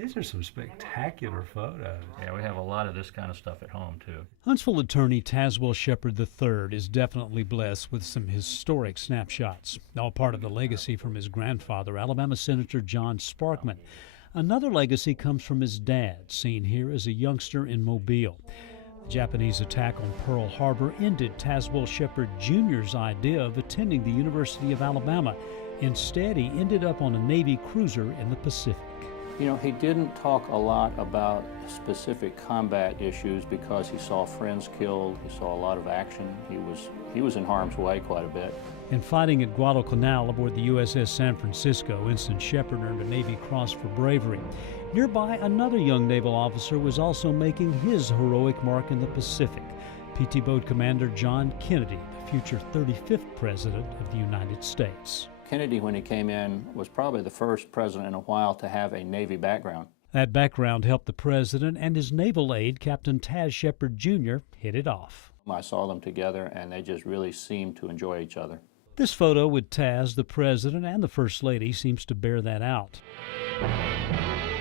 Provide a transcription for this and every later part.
These are some spectacular photos. Yeah, we have a lot of this kind of stuff at home, too. Huntsville attorney Tazewell Shepard III is definitely blessed with some historic snapshots, all part of the legacy from his grandfather, Alabama Senator John Sparkman. Another legacy comes from his dad, seen here as a youngster in Mobile. The Japanese attack on Pearl Harbor ended Tazewell Shepard Jr.'s idea of attending the University of Alabama. Instead, he ended up on a Navy cruiser in the Pacific. You know, he didn't talk a lot about specific combat issues because he saw friends killed, he saw a lot of action. He was in harm's way quite a bit. In fighting at Guadalcanal aboard the USS San Francisco, Ensign Shepard earned a Navy Cross for bravery. Nearby, another young naval officer was also making his heroic mark in the Pacific. PT Boat Commander John Kennedy, the future 35th President of the United States. Kennedy, when he came in, was probably the first president in a while to have a Navy background. That background helped the president and his naval aide, Captain Taz Shepard Jr., hit it off. I saw them together, and they just really seemed to enjoy each other. This photo with Taz, the president, and the First Lady seems to bear that out.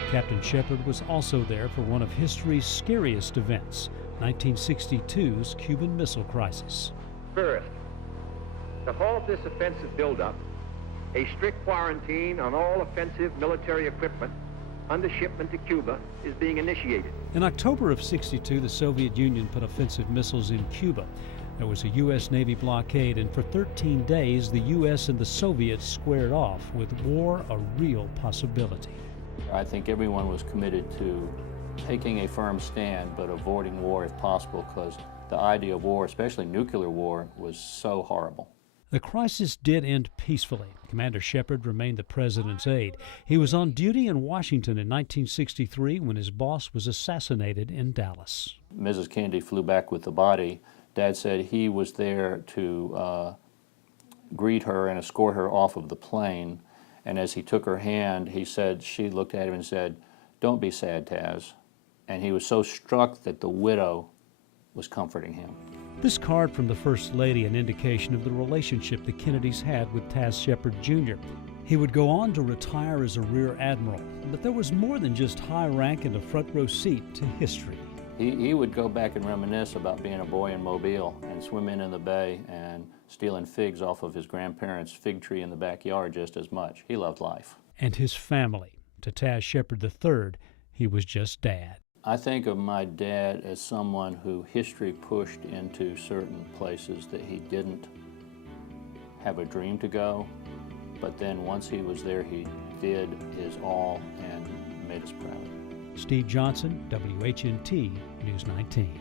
Captain Shepard was also there for one of history's scariest events, 1962's Cuban Missile Crisis. First, to halt this offensive buildup, a strict quarantine on all offensive military equipment under shipment to Cuba is being initiated. In October of '62, the Soviet Union put offensive missiles in Cuba. There was a U.S. Navy blockade, and for 13 days, the U.S. and the Soviets squared off, with war a real possibility. I think everyone was committed to taking a firm stand, but avoiding war if possible, because the idea of war, especially nuclear war, was so horrible. The crisis did end peacefully. Commander Shepard remained the president's aide. He was on duty in Washington in 1963 when his boss was assassinated in Dallas. Mrs. Kennedy flew back with the body. Dad said he was there to greet her and escort her off of the plane. And as he took her hand, he said, she looked at him and said, "Don't be sad, Taz." And he was so struck that the widow was comforting him. This card from the First Lady, an indication of the relationship the Kennedys had with Taz Shepard Jr. He would go on to retire as a Rear Admiral, but there was more than just high rank and a front row seat to history. He would go back and reminisce about being a boy in Mobile and swimming in the bay and stealing figs off of his grandparents' fig tree in the backyard just as much. He loved life. And his family. To Taz Shepard III, he was just Dad. I think of my dad as someone who history pushed into certain places that he didn't have a dream to go, but then once he was there, he did his all and made us proud. Steve Johnson, WHNT News 19.